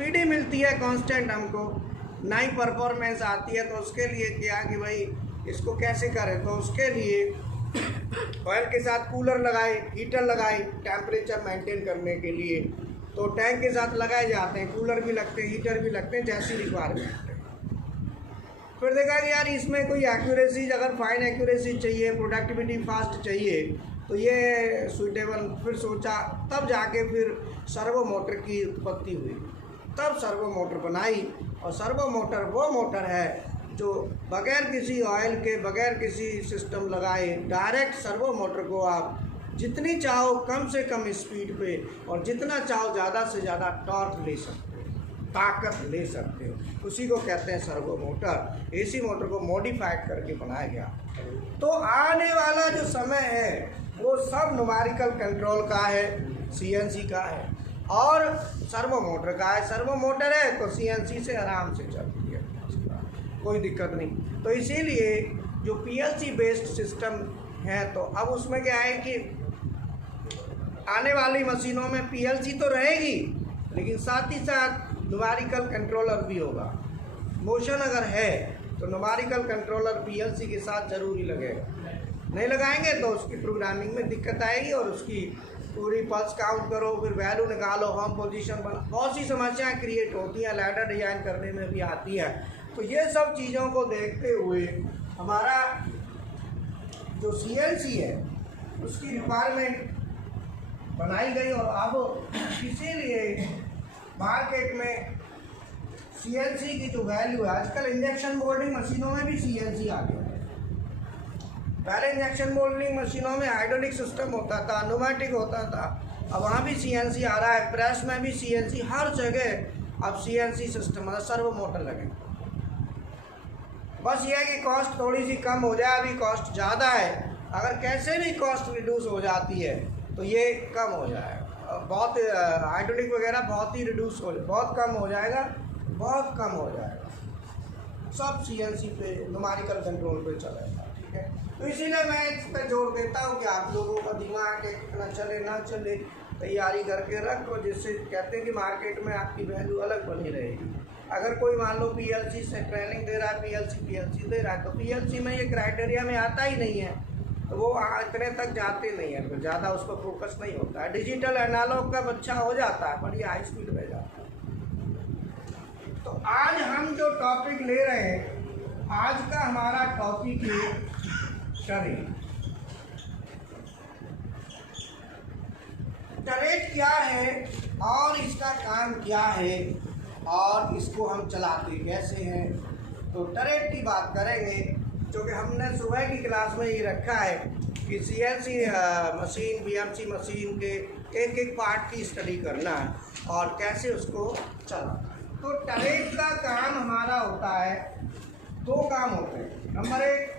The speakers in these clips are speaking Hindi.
स्पीड ही मिलती है कांस्टेंट, हमको नई परफॉर्मेंस आती है। तो उसके लिए क्या कि भाई इसको कैसे करें, तो उसके लिए ऑयल के साथ कूलर लगाए, हीटर लगाए टेम्परेचर मेंटेन करने के लिए। तो टैंक के साथ लगाए जाते हैं, कूलर भी लगते हैं, हीटर भी लगते हैं, जैसी रिक्वायरमेंट है। फिर देखा कि यार इसमें कोई एक्यूरेसी, अगर फाइन एक्यूरेसी चाहिए, प्रोडक्टिविटी फास्ट चाहिए, तो ये सूटेबल। फिर सोचा, तब जाके फिर सर्वो मोटर की उत्पत्ति हुई। तब सर्वो मोटर बनाई, और सर्वो मोटर वो मोटर है जो बगैर किसी ऑयल के, बगैर किसी सिस्टम लगाए, डायरेक्ट सर्वो मोटर को आप जितनी चाहो कम से कम स्पीड पे और जितना चाहो ज़्यादा से ज़्यादा टॉर्क ले सकते हो, ताकत ले सकते हो। उसी को कहते हैं सर्वो मोटर। एसी मोटर को मॉडिफाइड करके बनाया गया। तो आने वाला जो समय है वो सब न्यूमेरिकल कंट्रोल का है, सीएनसी का है और सर्वो मोटर का है। सर्वो मोटर है तो सीएनसी से आराम से चलती है, कोई दिक्कत नहीं। तो इसीलिए जो पीएलसी बेस्ड सिस्टम है, तो अब उसमें क्या है कि आने वाली मशीनों में पीएलसी तो रहेगी, लेकिन साथ ही साथ न्यूमेरिकल कंट्रोलर भी होगा। मोशन अगर है तो न्यूमेरिकल कंट्रोलर पीएलसी के साथ ज़रूरी लगेगा। नहीं लगाएंगे तो उसकी प्रोग्रामिंग में दिक्कत आएगी और उसकी पूरी पल्स काउंट करो, फिर वैल्यू निकालो, होम पोजीशन बना, बहुत सी समस्याएं क्रिएट होती हैं, लैडर डिजाइन करने में भी आती है। तो ये सब चीज़ों को देखते हुए हमारा जो सीएनसी है उसकी रिक्वायरमेंट बनाई गई। और अब इसीलिए मार्केट में सीएनसी की जो वैल्यू है, आजकल इंजेक्शन मोल्डिंग मशीनों में भी सीएनसी आ गया है। पहले इंजेक्शन मोल्डिंग मशीनों में हाइड्रोलिक सिस्टम होता था, न्यूमेटिक होता था, अब वहाँ भी सीएनसी आ रहा है। प्रेस में भी सीएनसी, हर जगह अब सीएनसी सिस्टम, मतलब सर्वो मोटर लगे। बस ये है कि कॉस्ट थोड़ी सी कम हो जाए, अभी कॉस्ट ज़्यादा है। अगर कैसे भी कॉस्ट रिड्यूस हो जाती है तो ये कम हो जाएगा, बहुत हाइड्रोलिक वगैरह बहुत ही रिड्यूस हो, बहुत कम हो जाएगा, बहुत कम हो जाएगा। सब सीएनसी पे, न्यूमेरिकल कंट्रोल पे चलेगा, ठीक है। तो इसीलिए मैं इस पर जोर देता हूँ कि आप लोगों का दिमाग कितना चले ना चले, तैयारी करके रखो, जिससे कहते हैं कि मार्केट में आपकी वैल्यू अलग बनी रहेगी। अगर कोई मान लो पीएलसी से ट्रेनिंग दे रहा है, पीएलसी दे रहा है, तो पीएलसी में ये क्राइटेरिया में आता ही नहीं है, तो वो इतने तक जाते नहीं है, तो ज़्यादा उस पर फोकस नहीं होता है। डिजिटल एनालॉग का अच्छा हो जाता है, बड़ी हाई स्पीड में जाता है। तो आज हम जो टॉपिक ले रहे हैं, आज का हमारा टॉपिक है टरेट। टरेट क्या है और इसका काम क्या है और इसको हम चलाते कैसे हैं, तो टरेट की बात करेंगे। क्योंकि हमने सुबह की क्लास में ये रखा है कि सीएनसी मशीन, बीएमसी मशीन के एक एक पार्ट की स्टडी करना है और कैसे उसको चलाना है। तो टरेट का काम हमारा होता है, दो काम होते हैं। नंबर एक,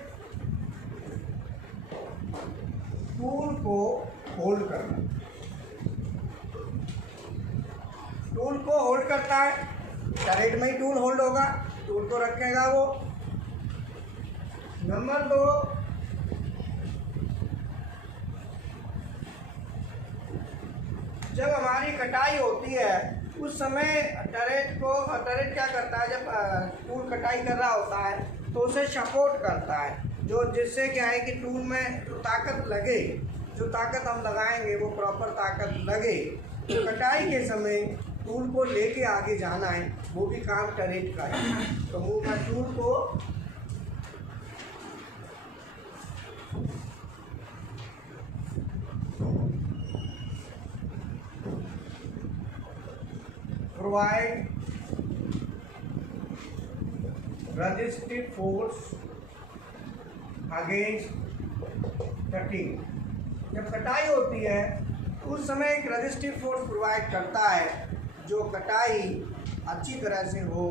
टूल को होल्ड करना। टूल को होल्ड करता है, टरेट में ही टूल होल्ड होगा, टूल को रखेगा वो। नंबर दो, जब हमारी कटाई होती है उस समय टरेट क्या करता है, जब टूल कटाई कर रहा होता है तो उसे सपोर्ट करता है, जो जिससे क्या है कि टूल में जो ताकत लगे, जो ताकत हम लगाएंगे वो प्रॉपर ताकत लगे। तो कटाई के समय टूल को लेके आगे जाना है, वो भी काम टरेट का है। तो मूव का टूल को provide resistive force against cutting। जब कटाई होती है उस समय एक रेजिस्टिव फोर्स प्रोवाइड करता है, जो कटाई अच्छी तरह से हो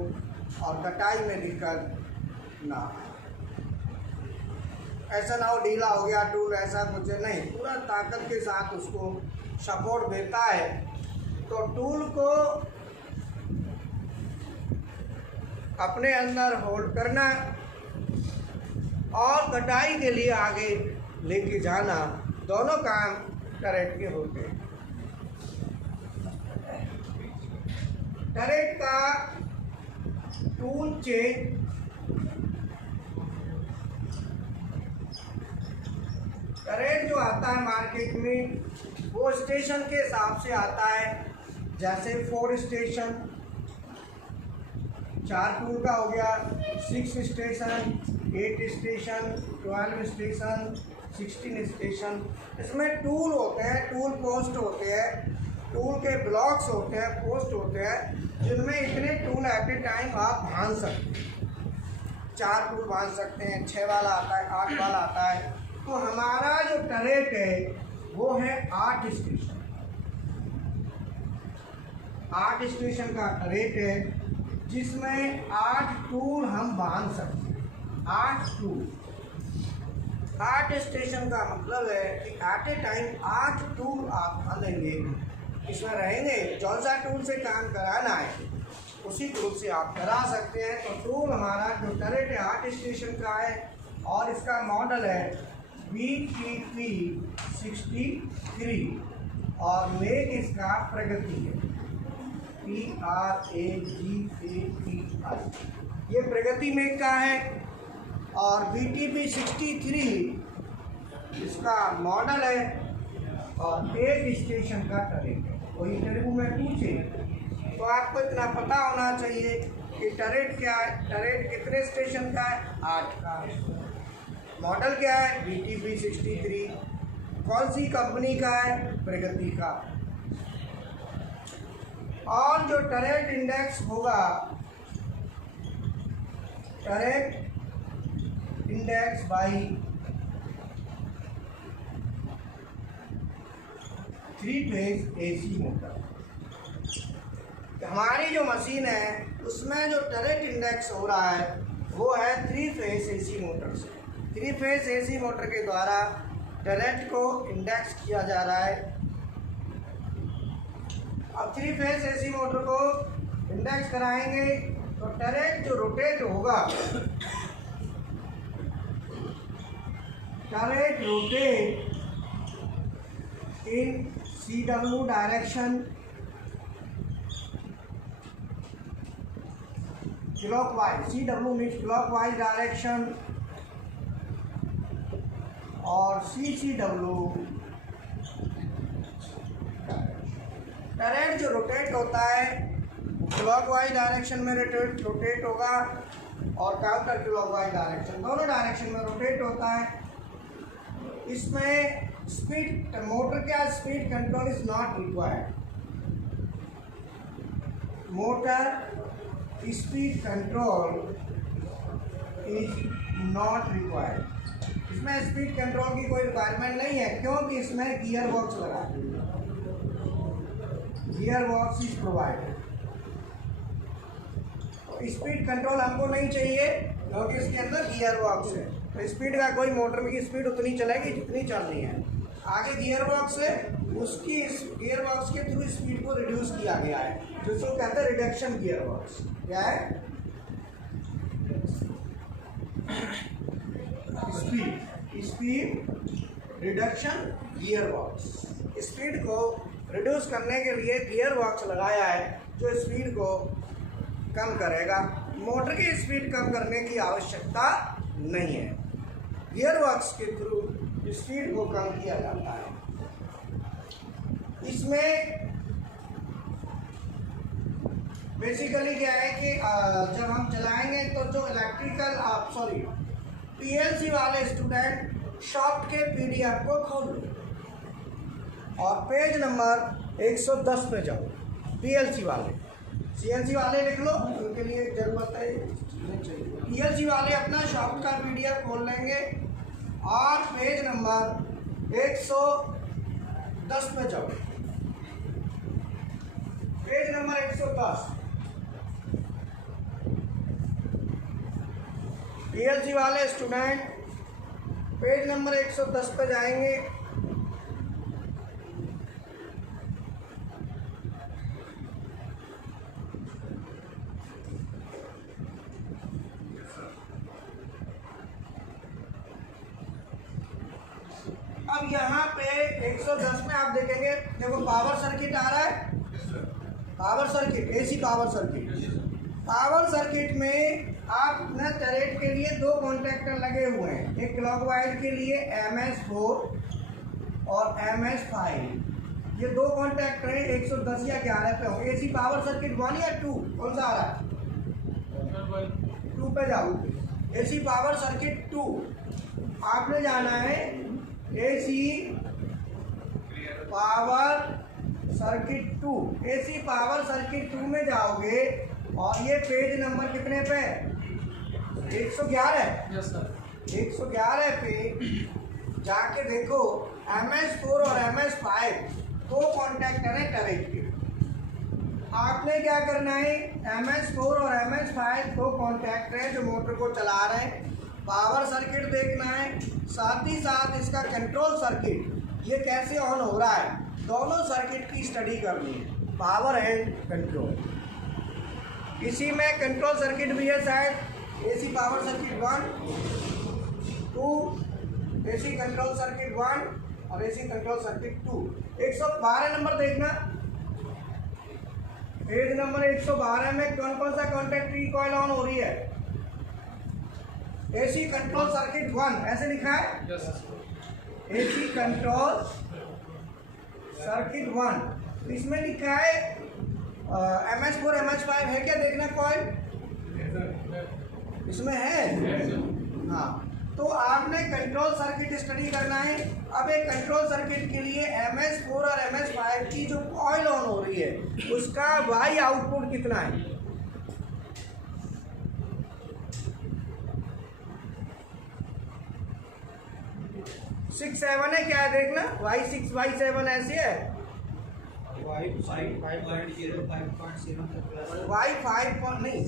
और कटाई में दिक्कत ना आए। ऐसा ना हो ढीला हो गया टूल, ऐसा कुछ नहीं, पूरा ताकत के साथ उसको सपोर्ट देता है। तो टूल को अपने अंदर होल्ड करना और कटाई के लिए आगे लेके जाना, दोनों काम टरेट के होते हैं। टरेट का टूल चेंज टरेट जो आता है मार्केट में वो स्टेशन के हिसाब से आता है। जैसे 4 स्टेशन, 4 टूल का हो गया, 6 स्टेशन, 8 स्टेशन, 12 स्टेशन, 16 स्टेशन। इसमें टूल होते हैं, टूल पोस्ट होते हैं, टूल के ब्लॉक्स होते हैं, पोस्ट होते हैं, जिनमें इतने टूल एट ए टाइम आप बांध सकते हैं। 4 टूल बांध सकते हैं, 6 वाला आता है, 8 वाला आता है। तो हमारा जो टरेट है वो है 8 स्टेशन। 8 स्टेशन का टरेट है जिसमें 8 टूल हम बांध सकते हैं। 8 टूल, 8 स्टेशन का मतलब है कि एट ए टाइम 8 टूल आप बांधेंगे। इसमें रहेंगे, जौन सा टूल से काम कराना है उसी टूल से आप करा सकते हैं। तो टूल हमारा जो टरेट है 8 स्टेशन का है और इसका मॉडल है VTP 63 और मेक इसका प्रगति है, PRAGATI। ये प्रगति मेक का है और VTP 63 इसका मॉडल है और 8 स्टेशन का टरेट है। कोई इंटरव्यू में पूछे तो आपको इतना पता होना चाहिए कि टरेट क्या है, टरेट कितने स्टेशन का है, 8 का। मॉडल क्या है, VTP 63। कौन सी कंपनी का है, प्रगति का। और जो टरेट इंडेक्स होगा, turret index by 3 phase AC motor. हमारी जो मशीन है उसमें जो टरेट इंडेक्स हो रहा है वो है 3 फेज AC मोटर से। 3 फेज AC मोटर के द्वारा टरेट को इंडेक्स किया जा रहा है। अब 3 फेज AC मोटर को इंडेक्स कराएंगे तो टरेट जो रोटेट होगा, turret rotate in CW direction, clockwise. CW means clockwise direction और CCW टरेट जो रोटेट होता है क्लॉकवाइज डायरेक्शन में रोटेट होगा और काउंटर क्लॉकवाइज डायरेक्शन, दोनों डायरेक्शन में रोटेट होता है। इसमें स्पीड, मोटर का speed control is not required. Motor speed control is not required. इसमें स्पीड कंट्रोल की कोई रिक्वायरमेंट नहीं है क्योंकि इसमें गियर बॉक्स लगा है। Gear box is provided. Speed control हमको नहीं चाहिए क्योंकि इसके अंदर गियर बॉक्स है। तो स्पीड का कोई, मोटर की स्पीड उतनी चलेगी जितनी चलनी है। आगे गियर बॉक्स है, उसकी गियर बॉक्स के थ्रू स्पीड को रिड्यूस किया गया है, जिसको कहते हैं रिडक्शन गियर बॉक्स। क्या है, speed reduction gear box. Speed को रिड्यूस करने के लिए गियर बॉक्स लगाया है जो स्पीड को कम करेगा। मोटर की स्पीड कम करने की आवश्यकता नहीं है, गियर बॉक्स के थ्रू स्पीड को कम किया जाता है। इसमें बेसिकली क्या है कि जब हम चलाएंगे तो जो इलेक्ट्रिकल PLC वाले स्टूडेंट शॉफ्ट के PDF को खोल लो और पेज नंबर 110 पे जाओ। PLC वाले, CNC वाले लिख लो, उनके लिए जरूरत है। PLC वाले अपना शॉफ्ट का PDF खोल लेंगे और पेज नंबर 110 पे जाओ। पेज नंबर 110 PLC वाले स्टूडेंट पेज नंबर 110 पे जाएंगे। अब यहाँ पे 110 में आप देखेंगे, देखो पावर सर्किट आ रहा है, power circuit, AC power circuit. Power circuit में आप ना टरेट के लिए दो कॉन्टैक्टर लगे हुए हैं, एक क्लॉकवाइज के लिए MS4 और MS5। ये दो कॉन्टैक्टर हैं 110 या 11 पे हो। एसी पावर सर्किट 1 या 2 कौन सा आ रहा है? 2 पे जाओ। एसी पावर सर्किट 2 आपने जाना है। AC power circuit 2, AC power circuit 2 में जाओगे और ये पेज नंबर कितने पे? 111। Yes sir. 111 पे जाके देखो MS4 और MS5 दो कॉन्टैक्टर हैं टरेट के। आपने क्या करना है? MS4 और MS5 दो कॉन्टैक्टर हैं जो मोटर को चला रहे हैं। पावर सर्किट देखना है, साथ ही साथ इसका कंट्रोल सर्किट ये कैसे ऑन हो रहा है, दोनों सर्किट की स्टडी करनी है, पावर एंड कंट्रोल। इसी में कंट्रोल सर्किट भी है शायद, AC power circuit 1, 2, AC control circuit 1 और एसी कंट्रोल सर्किट 2। 112 नंबर देखना, पेज नंबर 112 में कौन कौन सा कॉन्टैक्ट की कॉइल ऑन हो रही है? एसी कंट्रोल सर्किट 1 ऐसे लिखा है, एसी कंट्रोल सर्किट 1। इसमें लिखा है MS4 MS5 है क्या? देखना कॉइल इसमें है। हाँ, तो आपने कंट्रोल सर्किट स्टडी करना है। अब एक कंट्रोल सर्किट के लिए MS4 और MS5 की जो कॉइल ऑन हो रही है उसका वाई आउटपुट कितना है? सिक्स 7 है क्या है? देखना Y6 Y7 ऐसे है। Y5 नहीं,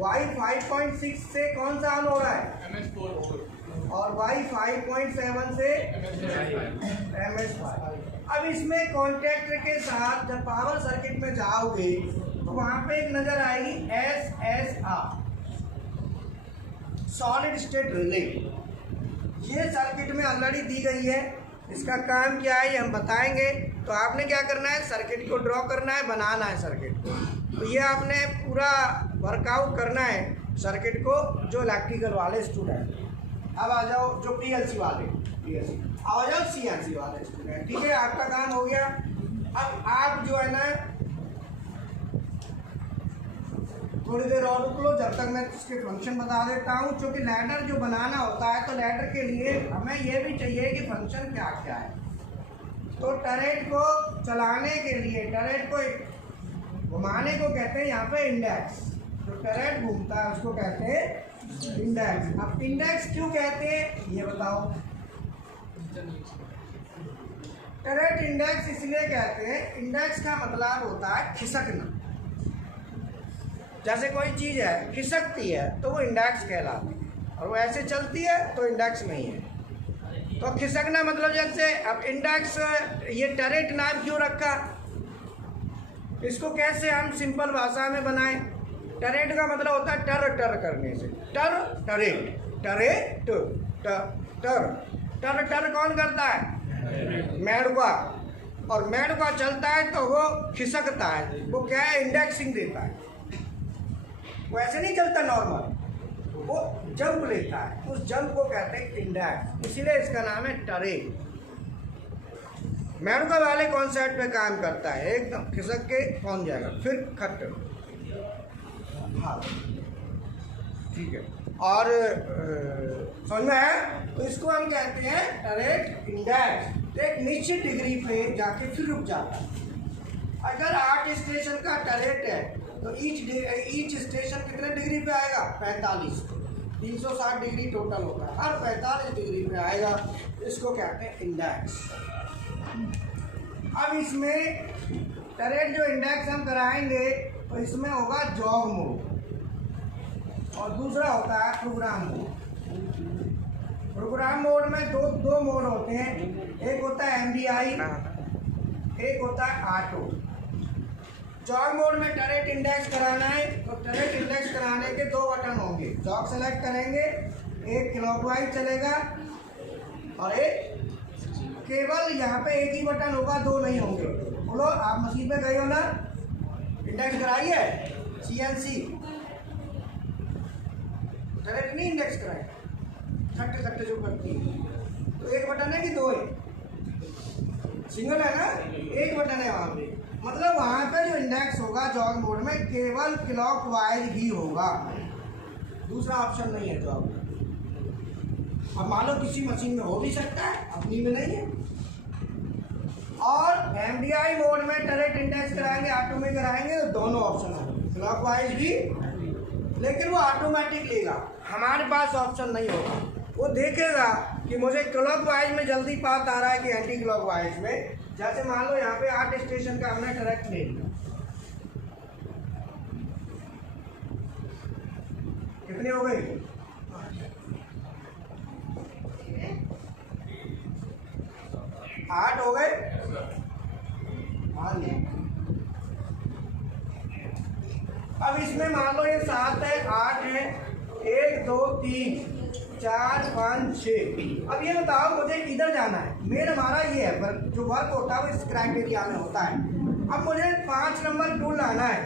Y5.6 से कौन सा ऑन हो रहा है? MS4 और Y5.7 से MS5। अब इसमें कॉन्टैक्टर के साथ जब पावर सर्किट में जाओगे तो वहां पे एक नजर आएगी SSR, सॉलिड स्टेट रिले। ये सर्किट में ऑलरेडी दी गई है। इसका काम क्या है ये हम बताएंगे। तो आपने क्या करना है? सर्किट को ड्रॉ करना है, बनाना है सर्किट को। तो ये आपने पूरा वर्कआउट करना है सर्किट को, जो इलेक्ट्रिकल वाले स्टूडेंट। अब आ जाओ जो PLC वाले, आ जाओ CNC वाले स्टूडेंट। ठीक है, आपका काम हो गया। अब आप जो है ना थोड़ी देर और रुक लो, जब तक मैं इसके फंक्शन बता देता हूँ। क्योंकि लैडर जो बनाना होता है तो लैडर के लिए हमें ये भी चाहिए कि फंक्शन क्या क्या है। तो टरेट को चलाने के लिए, टरेट को घुमाने को कहते हैं यहाँ पे इंडेक्स। जो टरेट घूमता है उसको कहते हैं इंडेक्स। अब इंडेक्स क्यों कहते हैं ये बताओ? टरेट इंडेक्स इसलिए कहते हैं, इंडेक्स का मतलब होता है खिसकना। जैसे कोई चीज़ है खिसकती है तो वो इंडेक्स कहलाती है, और वो ऐसे चलती है तो इंडेक्स नहीं है। तो खिसकना मतलब जैसे अब इंडेक्स, ये टरेट नाम क्यों रखा, इसको कैसे हम सिंपल भाषा में बनाएं? टरेट का मतलब होता है टर टर करने से, टर टरेट, टरेट टर टर टर कौन करता है? मेढ़का। और मेढ़का चलता है तो वो खिसकता है, वो क्या है? इंडेक्सिंग देता है। वो ऐसे नहीं चलता नॉर्मल, वो जंप लेता है, उस जंप को कहते हैं इंडेक्स, इसीलिए इसका नाम है टरेट। मेढ़का वाले कॉन्सेप्ट पे काम करता है, एकदम खिसक के पहुंच जाएगा, फिर खट। हाँ ठीक है, और समझ में है? तो इसको हम कहते हैं टरेट इंडेक्स। एक निश्चित डिग्री पे जाके फिर रुक जाता है। अगर 8 स्टेशन का टरेट है तो ईच स्टेशन कितने डिग्री पे आएगा? 45। 360 डिग्री टोटल होता है, हर 45 डिग्री पे आएगा। इसको कहते हैं इंडेक्स। अब इसमें टरेट जो इंडेक्स हम कराएंगे तो इसमें होगा जॉग मोड और दूसरा होता है प्रोग्राम मोड। प्रोग्राम मोड में दो मोड होते हैं, एक होता है MDI, एक होता है ऑटो। जॉग मोड में टरेट इंडेक्स कराना है तो टरेट इंडेक्स कराने के 2 बटन होंगे। जॉग सेलेक्ट करेंगे, एक क्लॉकवाइज चलेगा और एक केवल यहाँ पे एक ही बटन होगा, दो नहीं होंगे। बोलो, आप मशीन पे गए हो ना, इंडेक्स कराई है CNC, डायरेक्ट नहीं इंडेक्स कराए, खट्टे खट्टे जो करती है, तो एक बटन है कि दो है? सिंगल है ना, एक बटन है वहाँ पे। मतलब वहाँ पे जो इंडेक्स होगा जॉग मोड में केवल क्लॉकवाइज ही होगा, दूसरा ऑप्शन नहीं है जॉग। अब मान लो किसी मशीन में हो भी सकता है, अपनी में नहीं है। और MDI मोड में डायरेक्ट इंडेक्स कराएंगे, ऑटो में कराएंगे, तो दोनों ऑप्शन है, क्लॉकवाइज भी, लेकिन वो ऑटोमेटिक लेगा, हमारे पास ऑप्शन नहीं होगा। वो देखेगा कि मुझे क्लॉकवाइज में जल्दी पाथ आ रहा है कि एंटी क्लॉकवाइज में। जैसे मान लो यहाँ पे 8 स्टेशन का हमने डायरेक्ट ले लिया, कितने हो गए? 8 हो गए। मान लिया। अब इसमें मान लो ये 7 है, 8 है, 1 2 3 4 5 6। अब ये बताओ मुझे किधर जाना है? मेन हमारा ये है, पर जो वर्क होता है वो इस क्राइटेरिया में होता है। अब मुझे 5 नंबर टूल लाना है,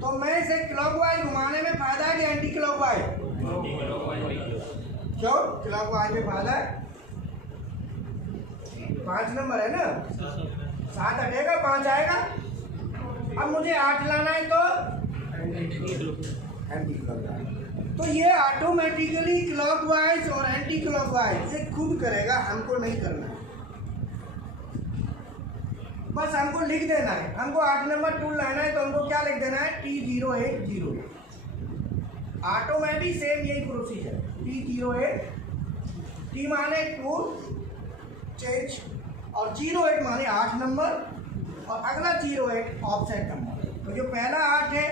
तो मैं इसे क्लॉकवाइज घुमाने में फायदा है कि एंटी क्लॉकवाइज? क्यों क्लॉकवाइज में फायदा है? 5 नंबर है ना, 7 हटेगा 5 आएगा। अब मुझे 8 लाना है तो एंटी क्लॉकवाइज, तो ये ऑटोमेटिकली क्लॉकवाइज और एंटी क्लॉकवाइज ये खुद करेगा, हमको नहीं करना है। बस हमको लिख देना है, हमको 8 नंबर टूल लाना है तो हमको क्या लिख देना है? T080। ऑटोमेटिक सेम यही प्रोसीजर, T08, T माने टूल चेंज और 08 माने 8 नंबर और अगला 08 ऑफसेट नंबर। तो जो पहला 8 है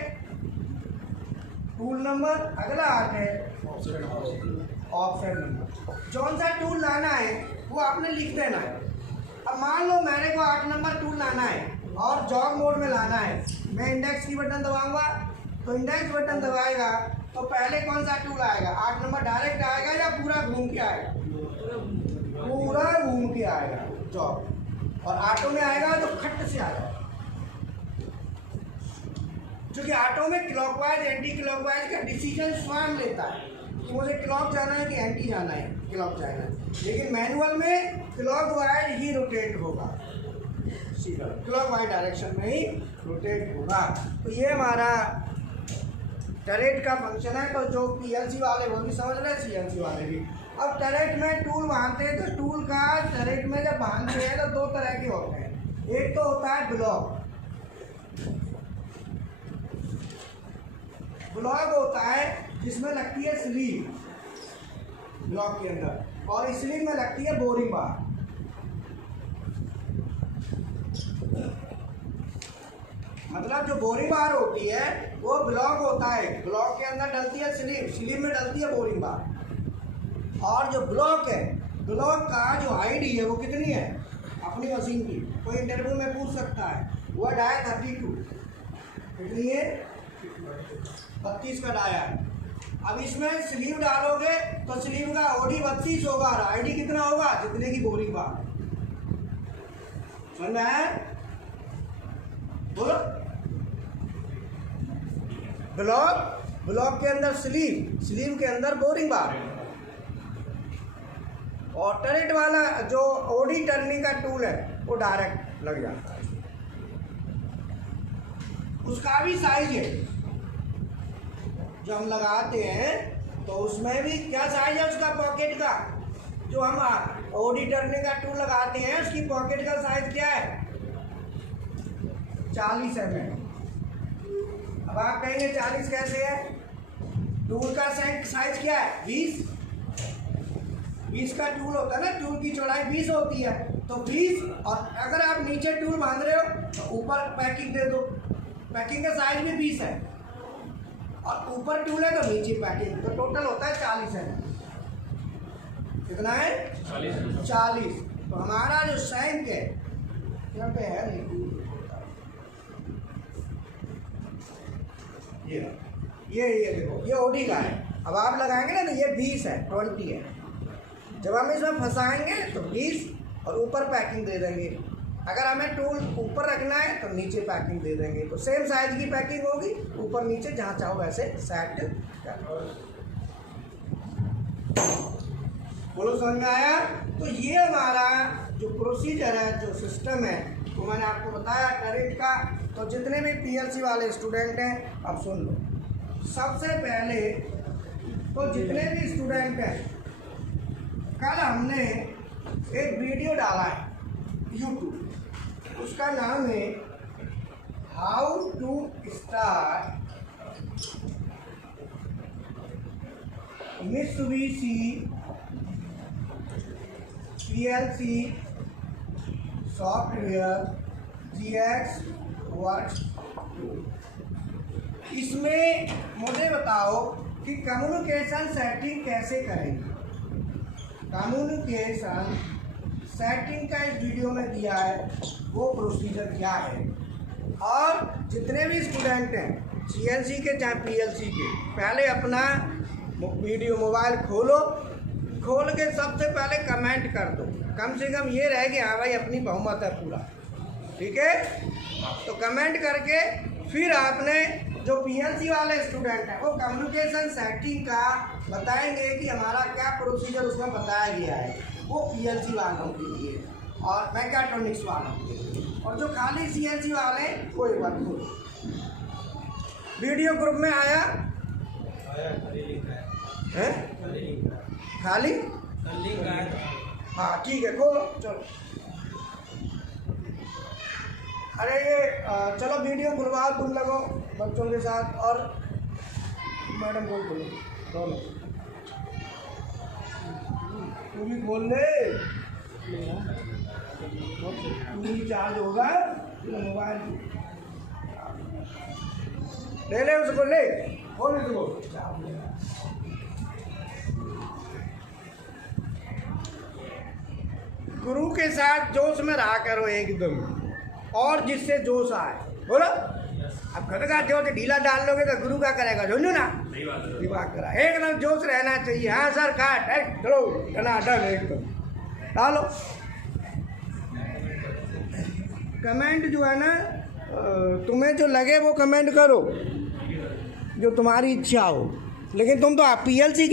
टूल नंबर, अगला 8 है ऑफसेट नंबर। जौन सा टूल लाना है वो आपने लिख देना है। अब मान लो मेरे को 8 नंबर टूल लाना है और जॉग मोड में लाना है, मैं इंडेक्स की बटन दबाऊंगा, तो इंडेक्स बटन दबाएगा तो पहले कौन सा टूल आएगा? 8 नंबर डायरेक्ट आएगा या पूरा घूम के आएगा? पूरा घूम के आएगा जॉब, और ऑटो में आएगा तो खट से आएगा। क्योंकि ऑटो में क्लॉकवाइज एंटी क्लॉकवाइज का डिसीजन स्वयं लेता है कि मुझे क्लॉक जाना है कि एंटी जाना है, क्लॉक जाना है। लेकिन मैनुअल में क्लॉकवाइज ही रोटेट होगा, सीधा क्लॉकवाइज डायरेक्शन में ही रोटेट होगा। तो ये हमारा टरेट का फंक्शन है। तो जो PLC वाले वो भी समझ रहे हैं, CNC वाले भी। अब टरेट में टूल बांधते हैं तो टूल का टरेट में जब बांधते हैं तो 2 तरह के होते हैं। एक तो होता है ब्लॉक, ब्लॉक होता है जिसमें लगती है स्लीव ब्लॉक के अंदर, और स्लीव में लगती है बोरिंग बार। मतलब जो बोरिंग बार होती है वो ब्लॉक होता है, ब्लॉक के अंदर डलती है स्लीव, स्लीव में डलती है बोरिंग बार। और जो ब्लॉक है, ब्लॉक का जो आईडी है वो कितनी है अपनी मशीन की? कोई इंटरव्यू में पूछ सकता है, वो डाया 32 कितनी है? 32 का डाया है। अब इसमें स्लीव डालोगे तो स्लीव का ओडी 32 होगा और आईडी कितना होगा? जितने की बोरिंग बार। समझ में आया? बोलो। ब्लॉक के अंदर स्लीव, स्लीव के अंदर बोरिंग बार। और टरेट वाला जो ओडी टर्निंग का टूल है वो डायरेक्ट लग जाता है, उसका भी साइज है जो हम लगाते हैं, तो उसमें भी क्या साइज है उसका? पॉकेट का। जो हम ओडी टर्निंग का टूल लगाते हैं उसकी पॉकेट का साइज क्या है? 40 mm। अब आप कहेंगे 40 कैसे है? टूल का साइज क्या है? 20 का टूल होता है ना, टूल की चौड़ाई 20 होती है, तो 20। और अगर आप नीचे टूल बांध रहे हो तो ऊपर पैकिंग दे दो, पैकिंग का साइज भी 20 है, और ऊपर टूल है तो नीचे पैकिंग, तो टोटल होता है 40 है। कितना है? 40। तो हमारा जो शैंक है यहाँ पे है, ये देखो, ये ओडी का है, अब आप लगाएंगे ना तो ये 20 है, 20 है। जब हम इसमें फंसाएंगे तो 20 और ऊपर पैकिंग दे देंगे। अगर हमें टूल ऊपर रखना है तो नीचे पैकिंग दे देंगे। तो सेम साइज की पैकिंग होगी, ऊपर नीचे जहाँ चाहो वैसे सेट कर। बोलो समझ में आया? तो ये हमारा जो प्रोसीजर है, जो सिस्टम है, तो मैंने आपको बताया करेंट का। तो जितने भी पीएलसी वाले स्टूडेंट हैं अब सुन लो। सबसे पहले तो जितने भी स्टूडेंट हैं, कल हमने एक वीडियो डाला है यूट्यूब, उसका नाम है how to start Mitsubishi PLC software GX works 2। इसमें मुझे बताओ कि कम्युनिकेशन सेटिंग कैसे करेंगे। कम्युनिकेशन सेटिंग का इस वीडियो में दिया है, वो प्रोसीजर क्या है। और जितने भी स्टूडेंट हैं CNC के चाहे PLC के, पहले अपना वीडियो मोबाइल खोल के सबसे पहले कमेंट कर दो। कम से कम ये रहे कि हाँ भाई अपनी बहुमत है पूरा, ठीक है। तो कमेंट करके फिर आपने जो PLC वाले स्टूडेंट हैं वो कम्युनिकेशन सेटिंग का बताएंगे कि हमारा क्या प्रोसीजर उसमें बताया गया है, वो PLC वालों के लिए और मैकेट्रॉनिक्स वालों के लिए। और जो खाली CNC वाले वो एक बार खोलो। वीडियो ग्रुप में आया है खाली? हाँ ठीक है, खोलो चलो। अरे ये चलो वीडियो खुलवाओ तुम लोगों बच्चों के साथ, और मैडम को खोलो दोनों। तू भी खोल ले, तू भी चार्ज होगा मोबाइल। ले उसको, ले खोल उसको। गुरु के साथ जोश में रहा करो एकदम, और जिससे जोश आए। बोलो अब खुद का जोश ढीला डाल लोगे तो गुरु का करेगा, समझो ना। दिमाग करा एकदम जोश रहना चाहिए। हाँ सर काट चलो टनाटन एकदम डालो। कमेंट जो है ना, तुम्हें जो लगे वो कमेंट करो, जो तुम्हारी इच्छा हो। लेकिन तुम तो PLC